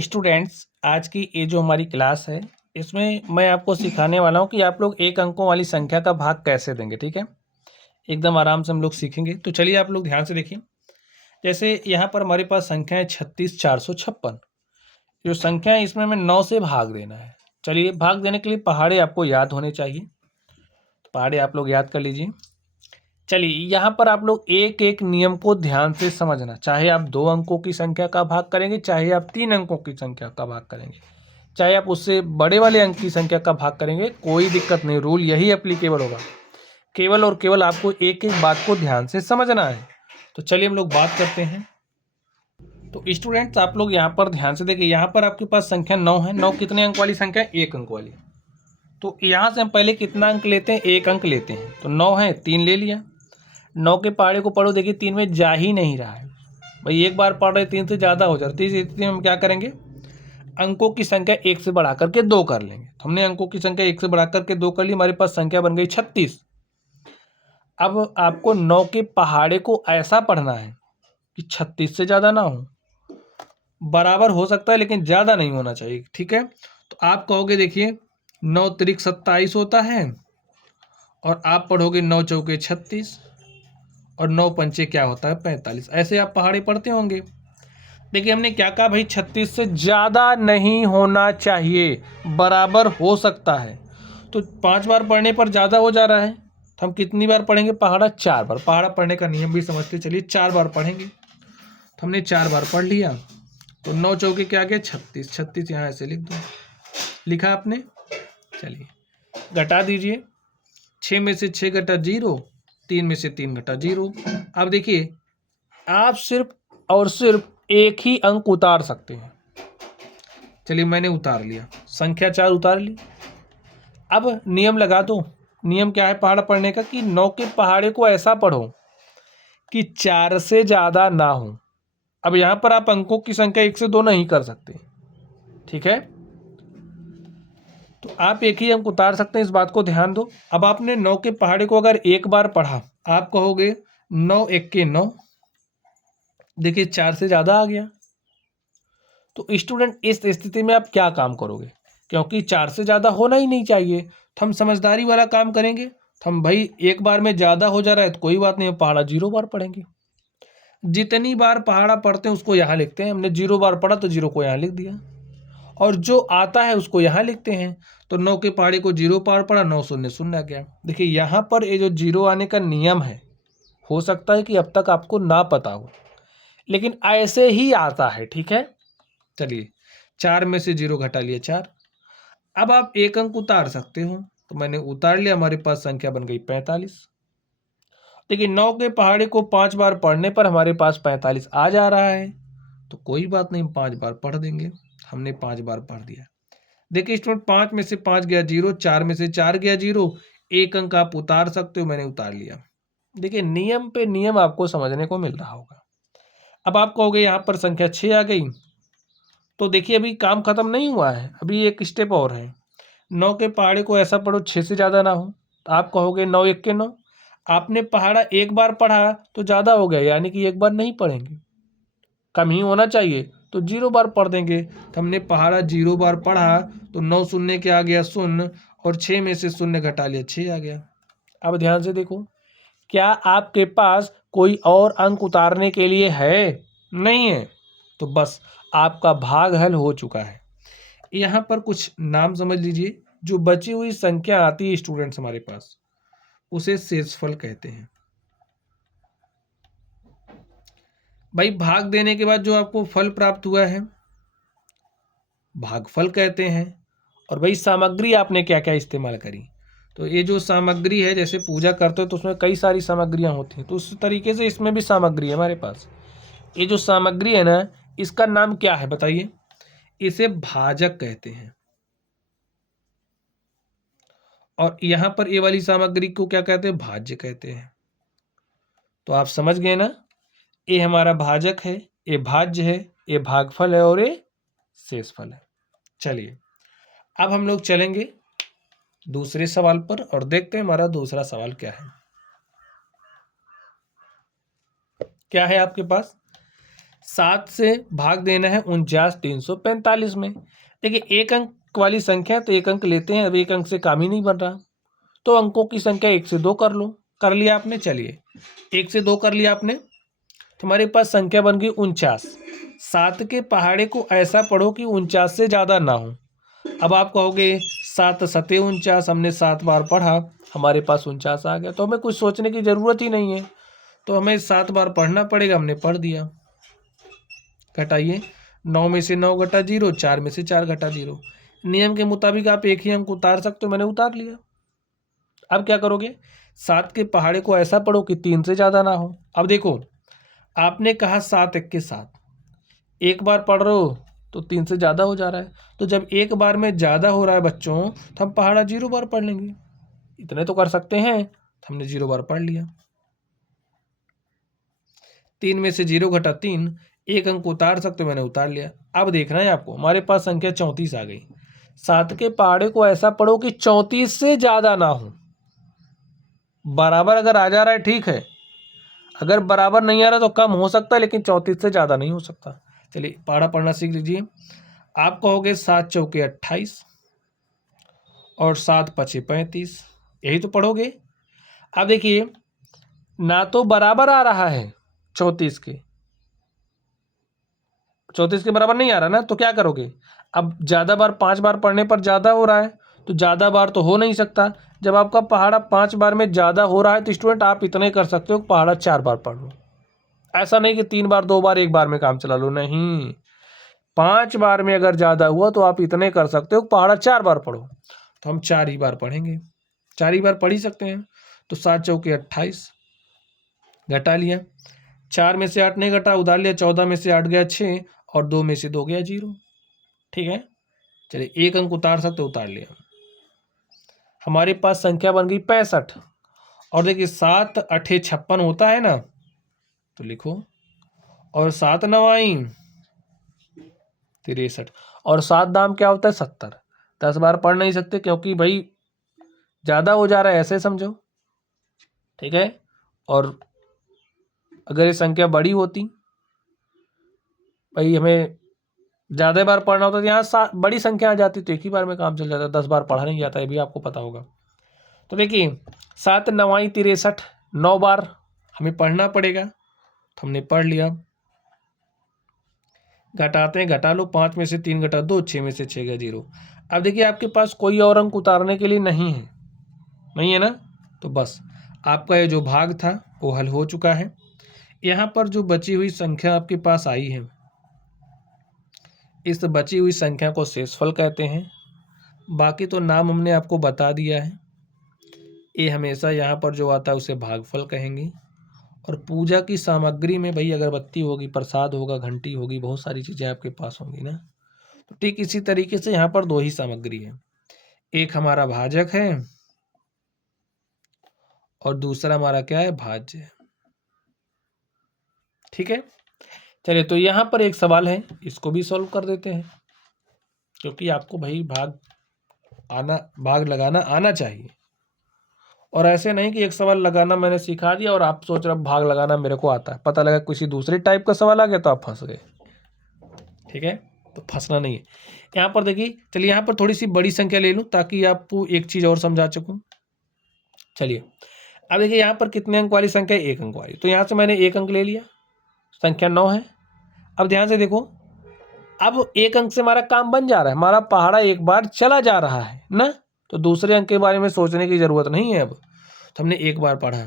Students, आज की ये जो हमारी क्लास है इसमें मैं आपको सिखाने वाला हूँ कि आप लोग एक अंकों वाली संख्या का भाग कैसे देंगे। ठीक है, एकदम आराम से हम लोग सीखेंगे। तो चलिए आप लोग ध्यान से देखिए। जैसे यहाँ पर हमारे पास संख्या है 36,456। जो संख्या है इसमें हमें 9 से भाग देना है। चलिए, भाग देने के लिए पहाड़े आपको याद होने चाहिए, तो पहाड़े आप लोग याद कर लीजिए। चलिए, यहाँ पर आप लोग एक एक नियम को ध्यान से समझना। चाहे आप 2 अंकों की संख्या का भाग करेंगे, चाहे आप 3 अंकों की संख्या का भाग करेंगे, चाहे आप उससे बड़े वाले अंक की संख्या का भाग करेंगे, कोई दिक्कत नहीं। रूल यही एप्लीकेबल होगा। केवल और केवल आपको एक एक बात को ध्यान से समझना है। तो चलिए हम लोग बात करते हैं। तो स्टूडेंट्स, आप लोग यहाँ पर ध्यान से देखिए। यहाँ पर आपके पास संख्या 9 है। 9 कितने अंक वाली संख्या है? 1 अंक वाली। तो यहाँ से हम पहले कितना अंक लेते हैं? 1 अंक लेते हैं। तो 9 है, 3 ले लिया। 9 के पहाड़े को पढ़ो, देखिए 3 में जा ही नहीं रहा है भाई। एक बार पढ़ रहे 3 से ज़्यादा हो जाता है। इस स्थिति में हम क्या करेंगे? अंकों की संख्या 1 से बढ़ा करके 2 कर लेंगे। तो हमने अंकों की संख्या 1 से बढ़ा करके 2 कर ली, हमारे पास संख्या बन गई 36। अब आपको 9 के पहाड़े को ऐसा पढ़ना है कि 36 से ज़्यादा ना हो, बराबर हो सकता है लेकिन ज़्यादा नहीं होना चाहिए। ठीक है, तो आप कहोगे देखिए 9 त्रिक 27 होता है, और आप पढ़ोगे 9 चौके 36, और 9 पंचे क्या होता है? 45। ऐसे आप पहाड़े पढ़ते होंगे। देखिए हमने क्या कहा भाई, 36 से ज़्यादा नहीं होना चाहिए, बराबर हो सकता है। तो 5 बार पढ़ने पर ज़्यादा हो जा रहा है, तो हम कितनी बार पढ़ेंगे पहाड़ा? 4 बार। पहाड़ा पढ़ने का नियम भी समझते चलिए, 4 बार पढ़ेंगे। तो हमने 4 बार पढ़ लिया, तो 9 चौके क्या गया? 36। 36 यहाँ ऐसे लिख दो। लिखा आपने? चलिए घटा दीजिए। 6 में से 6 घटा 0, 3 में से 3 घटा 0। अब देखिए, आप सिर्फ और सिर्फ एक ही अंक उतार सकते हैं। चलिए मैंने उतार लिया, संख्या 4 उतार ली। अब नियम लगा दो। नियम क्या है पहाड़ा पढ़ने का? कि 9 के पहाड़े को ऐसा पढ़ो कि 4 से ज़्यादा ना हो। अब यहाँ पर आप अंकों की संख्या 1 से 2 नहीं कर सकते। ठीक है, तो आप एक ही अंक उतार सकते हैं, इस बात को ध्यान दो। अब आपने 9 के पहाड़े को अगर एक बार पढ़ा, आप कहोगे 9 1 के 9। देखिए 4 से ज़्यादा आ गया। तो स्टूडेंट, इस स्थिति में आप क्या काम करोगे? क्योंकि 4 से ज़्यादा होना ही नहीं चाहिए, तो हम समझदारी वाला काम करेंगे। तो हम भाई एक बार में ज़्यादा हो जा रहा है तो कोई बात नहीं, हम पहाड़ा 0 बार पढ़ेंगे। जितनी बार पहाड़ा पढ़ते हैं उसको यहाँ लिखते हैं। हमने 0 बार पढ़ा तो 0 को यहाँ लिख दिया, और जो आता है उसको यहाँ लिखते हैं। तो 9 के पहाड़े को 0 बार पढ़ा, 9 शून्य शून्य आ गया। देखिए यहाँ पर ये जो 0 आने का नियम है, हो सकता है कि अब तक आपको ना पता हो, लेकिन ऐसे ही आता है। ठीक है, चलिए 4 में से 0 घटा लिया 4। अब आप एक अंक उतार सकते हो, तो मैंने उतार लिया, हमारे पास संख्या बन गई 45। देखिए 9 के पहाड़े को 5 बार पढ़ने पर हमारे पास 45 आ जा रहा है, तो कोई बात नहीं, हम 5 बार पढ़ देंगे। हमने 5 बार पढ़ दिया। देखिए स्टूडेंट, 5 में से 5 गया 0, 4 में से 4 गया 0, एक अंक आप उतार सकते हो, मैंने उतार लिया। देखिए नियम पे नियम आपको समझने को मिल रहा होगा। अब आप कहोगे यहाँ पर संख्या 6 आ गई, तो देखिए अभी काम खत्म नहीं हुआ है, अभी एक स्टेप और है। 9 के पहाड़े को ऐसा पढ़ो 6 से ज़्यादा ना हो, तो आप कहोगे 9 1 के 9। आपने पहाड़ा एक बार पढ़ा तो ज़्यादा हो गया, यानी कि एक बार नहीं पढ़ेंगे, कम ही होना चाहिए, तो 0 बार पढ़ देंगे। तो हमने पहाड़ा 0 बार पढ़ा, तो 9 शून्य क्या आ गया? शून्य, और 6 में से शून्य घटा लिया 6 आ गया। अब ध्यान से देखो, क्या आपके पास कोई और अंक उतारने के लिए है? नहीं है, तो बस आपका भाग हल हो चुका है। यहाँ पर कुछ नाम समझ लीजिए। जो बची हुई संख्या आती है स्टूडेंट्स हमारे पास, उसे शेषफल कहते हैं। भाई भाग देने के बाद जो आपको फल प्राप्त हुआ है, भागफल कहते हैं। और भाई सामग्री आपने क्या क्या इस्तेमाल करी, तो ये जो सामग्री है, जैसे पूजा करते हो तो उसमें कई सारी सामग्रियां होती हैं, तो उस तरीके से इसमें भी सामग्री है हमारे पास। ये जो सामग्री है ना, इसका नाम क्या है बताइए? इसे भाजक कहते हैं। और यहां पर ये वाली सामग्री को क्या कहते हैं? भाज्य कहते हैं। तो आप समझ गए ना, ये हमारा भाजक है, ये भाज्य है, ये भागफल है, और ये शेषफल है। चलिए अब हम लोग चलेंगे दूसरे सवाल पर और देखते हैं हमारा दूसरा सवाल क्या है। क्या है आपके पास? 7 से भाग देना है 49,345 में। देखिए एक अंक वाली संख्या है तो एक अंक लेते हैं, अब एक अंक से काम ही नहीं बन रहा, तो अंकों की संख्या 1 से 2 कर लो। कर लिया आपने, चलिए 1 से 2 कर लिया आपने, तो हमारे पास संख्या बन गई 49। 7 के पहाड़े को ऐसा पढ़ो कि 49 से ज़्यादा ना हो। अब आप कहोगे 7 सते 49, हमने 7 बार पढ़ा, हमारे पास 49 आ गया, तो हमें कुछ सोचने की ज़रूरत ही नहीं है, तो हमें 7 बार पढ़ना पड़ेगा, हमने पढ़ दिया। घटाइए, 9 में से 9 घटा 0, 4 में से 4 घटा 0। नियम के मुताबिक आप एक ही अंक उतार सकते हो, मैंने उतार लिया। अब क्या करोगे, 7 के पहाड़े को ऐसा पढ़ो कि 3 से ज़्यादा ना हो। अब देखो, आपने कहा 7 1 के 7, एक बार पढ़ रहे हो तो 3 से ज़्यादा हो जा रहा है, तो जब एक बार में ज़्यादा हो रहा है बच्चों, तो हम पहाड़ा 0 बार पढ़ लेंगे, इतने तो कर सकते हैं, तो हमने 0 बार पढ़ लिया। 3 में से 0 घटा 3, एक अंक उतार सकते हो, मैंने उतार लिया। अब देखना है आपको, हमारे पास संख्या 34 आ गई। 7 के पहाड़े को ऐसा पढ़ो कि 34 से ज़्यादा ना हो। बराबर अगर आ जा रहा है ठीक है, अगर बराबर नहीं आ रहा तो कम हो सकता है, लेकिन 34 से ज़्यादा नहीं हो सकता। चलिए पहाड़ा पढ़ना सीख लीजिए। आप कहोगे 7 चौके 28 और 7 पचे 35, यही तो पढ़ोगे। अब देखिए, ना तो बराबर आ रहा है 34 के, 34 के बराबर नहीं आ रहा ना, तो क्या करोगे, अब ज़्यादा बार 5 बार पढ़ने पर ज़्यादा हो रहा है, तो ज़्यादा बार तो हो नहीं सकता। जब आपका पहाड़ा 5 बार में ज़्यादा हो रहा है तो स्टूडेंट आप इतने कर सकते हो, पहाड़ा 4 बार पढ़ लो। ऐसा नहीं कि 3 बार 2 बार 1 बार में काम चला लो, नहीं, 5 बार में अगर ज़्यादा हुआ तो आप इतने कर सकते हो, पहाड़ा 4 बार पढ़ो, तो हम 4 ही बार पढ़ेंगे, 4 ही बार पढ़ ही सकते हैं। तो 7 चौके 28, घटा लिया, 4 में से 8 नहीं घटा, उधार लिया, 14 में से 8 गया 6 और 2 में से 2 गया 0, ठीक है। चलिए एक अंक उतार सकते, उतार लिया, हमारे पास संख्या बन गई 65। और देखिए 7 8 56 होता है ना, तो लिखो, और 7 9 63, और 7 दाम क्या होता है 70। 10 बार पढ़ नहीं सकते क्योंकि भाई ज़्यादा हो जा रहा है, ऐसे समझो, ठीक है। और अगर ये संख्या बड़ी होती, भाई हमें ज़्यादा बार पढ़ना होता तो यहाँ बड़ी संख्या आ जाती, तो एक ही बार में काम चल जाता, 10 बार पढ़ा नहीं जाता, ये भी आपको पता होगा। तो देखिए 7 9 63, 9 बार हमें पढ़ना पड़ेगा, तो हमने पढ़ लिया। घटाते हैं, घटा लो, 5 में से 3 घटा 2, 6 में से 6 गया 0। अब देखिए आपके पास कोई और अंक उतारने के लिए नहीं है, नहीं है ना, तो बस आपका ये जो भाग था वो हल हो चुका है। यहाँ पर जो बची हुई संख्या आपके पास आई है, इस बची हुई संख्या को शेषफल कहते हैं। बाकी तो नाम हमने आपको बता दिया है। ये हमेशा यहाँ पर जो आता है उसे भागफल कहेंगे। और पूजा की सामग्री में भाई अगरबत्ती होगी, प्रसाद होगा, घंटी होगी, बहुत सारी चीज़ें आपके पास होंगी ना। तो ठीक इसी तरीके से यहाँ पर 2 ही सामग्री है, एक हमारा भाजक है और दूसरा हमारा क्या है, भाज्य है, ठीक है। चलिए तो यहाँ पर एक सवाल है, इसको भी सॉल्व कर देते हैं, क्योंकि आपको भाई भाग लगाना आना चाहिए। और ऐसे नहीं कि एक सवाल लगाना मैंने सिखा दिया और आप सोच रहे भाग लगाना मेरे को आता है, पता लगा किसी दूसरे टाइप का सवाल आ गया तो आप फंस गए, ठीक है। तो फंसना नहीं है। यहाँ पर देखिए, चलिए यहाँ पर थोड़ी सी बड़ी संख्या ले लूँ ताकि आपको एक चीज़ और समझा सकूँ। चलिए अब देखिए यहाँ पर कितने अंक वाली संख्या है, 1 अंक वाली, तो यहाँ से मैंने 1 अंक ले लिया, संख्या 9 है। अब ध्यान से देखो, अब 1 अंक से हमारा काम बन जा रहा है, हमारा पहाड़ा एक बार चला जा रहा है ना, तो दूसरे अंक के बारे में सोचने की जरूरत नहीं है। अब तो हमने 1 बार पढ़ा,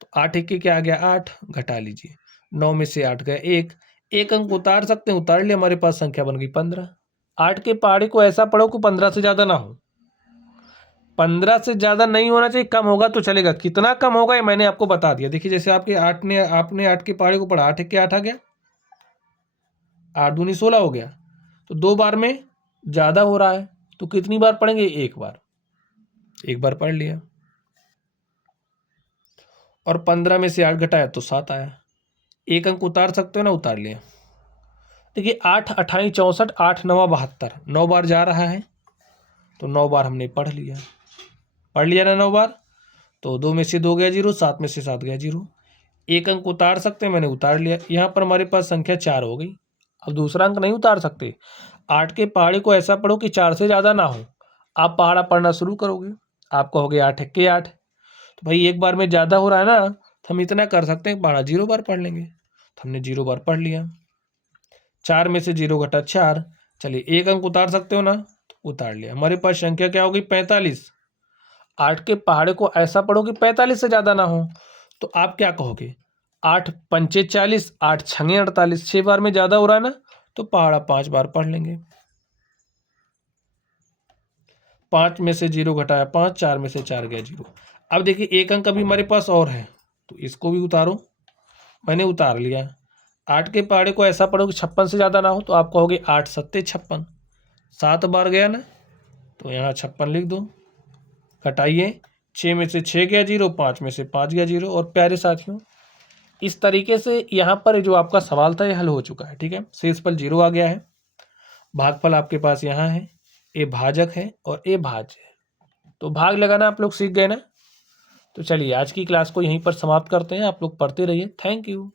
तो 8 1 के क्या आ गया 8, घटा लीजिए, 9 में से 8 गया 1, एक अंक उतार सकते हैं, उतार लिया, हमारे पास संख्या बन गई 15। 8 के पहाड़े को ऐसा पढ़ो कि 15 से ज़्यादा ना हो, 15 से ज़्यादा नहीं होना चाहिए, कम होगा तो चलेगा, कितना कम होगा ये मैंने आपको बता दिया। देखिए जैसे आपने 8 के पहाड़े को पढ़ा, 8 1 के 8 आ गया, 8 दूनी 16 हो गया, तो 2 बार में ज़्यादा हो रहा है, तो कितनी बार पढ़ेंगे, 1 बार, 1 बार पढ़ लिया। और 15 में से 8 घटाया तो 7 आया, एक अंक उतार सकते हो ना, उतार लिया। देखिए 8 28 64, 8 9 72, 9 बार जा रहा है, तो 9 बार हमने पढ़ लिया ना 9 बार, तो 2 में से 2 गया 0, 7 में से 7 गया 0। एक अंक उतार सकते हैं, मैंने उतार लिया। यहाँ पर हमारे पास संख्या 4 हो गई। अब दूसरा अंक नहीं उतार सकते। 8 के पहाड़े को ऐसा पढ़ो कि 4 से ज़्यादा ना हो। आप पहाड़ा पढ़ना शुरू करोगे, आप कहोगे 8 एक्के 8। तो भाई एक बार में ज़्यादा हो रहा है ना, तो हम इतना कर सकते हैं, पहाड़ा 0 बार पढ़ लेंगे। तो हमने 0 बार पढ़ लिया। 4 में से 0 घटा 4। चलिए एक अंक उतार सकते हो ना, तो उतार लिया। हमारे पास संख्या क्या होगी? 45। 8 के पहाड़े को ऐसा पढ़ो कि 45 से ज़्यादा ना हो। तो आप क्या कहोगे? 8 पंचे 40, 8 छंगे 48। 6 बार में ज़्यादा हो रहा है ना, तो पहाड़ा 5 बार पढ़ लेंगे। 5 में से 0 घटाया 5, 4 में से 4 गया 0। अब देखिए एक अंक अभी हमारे पास और है, तो इसको भी उतारो। मैंने उतार लिया। 8 के पहाड़े को ऐसा पढ़ो कि 56 से ज़्यादा ना हो। तो आप कहोगे 8 सत्ते 56। 7 बार गया ना, तो यहाँ 56 लिख दो। घटाइए, 6 में से 6 गया 0, 5 में से 5 गया 0। और प्यारे साथियों, इस तरीके से यहाँ पर जो आपका सवाल था ये हल हो चुका है। ठीक है, शेषफल 0 आ गया है। भागफल आपके पास यहाँ है, ए भाजक है और ए भाज्य है। तो भाग लगाना आप लोग सीख गए ना। तो चलिए आज की क्लास को यहीं पर समाप्त करते हैं। आप लोग पढ़ते रहिए। Thank you.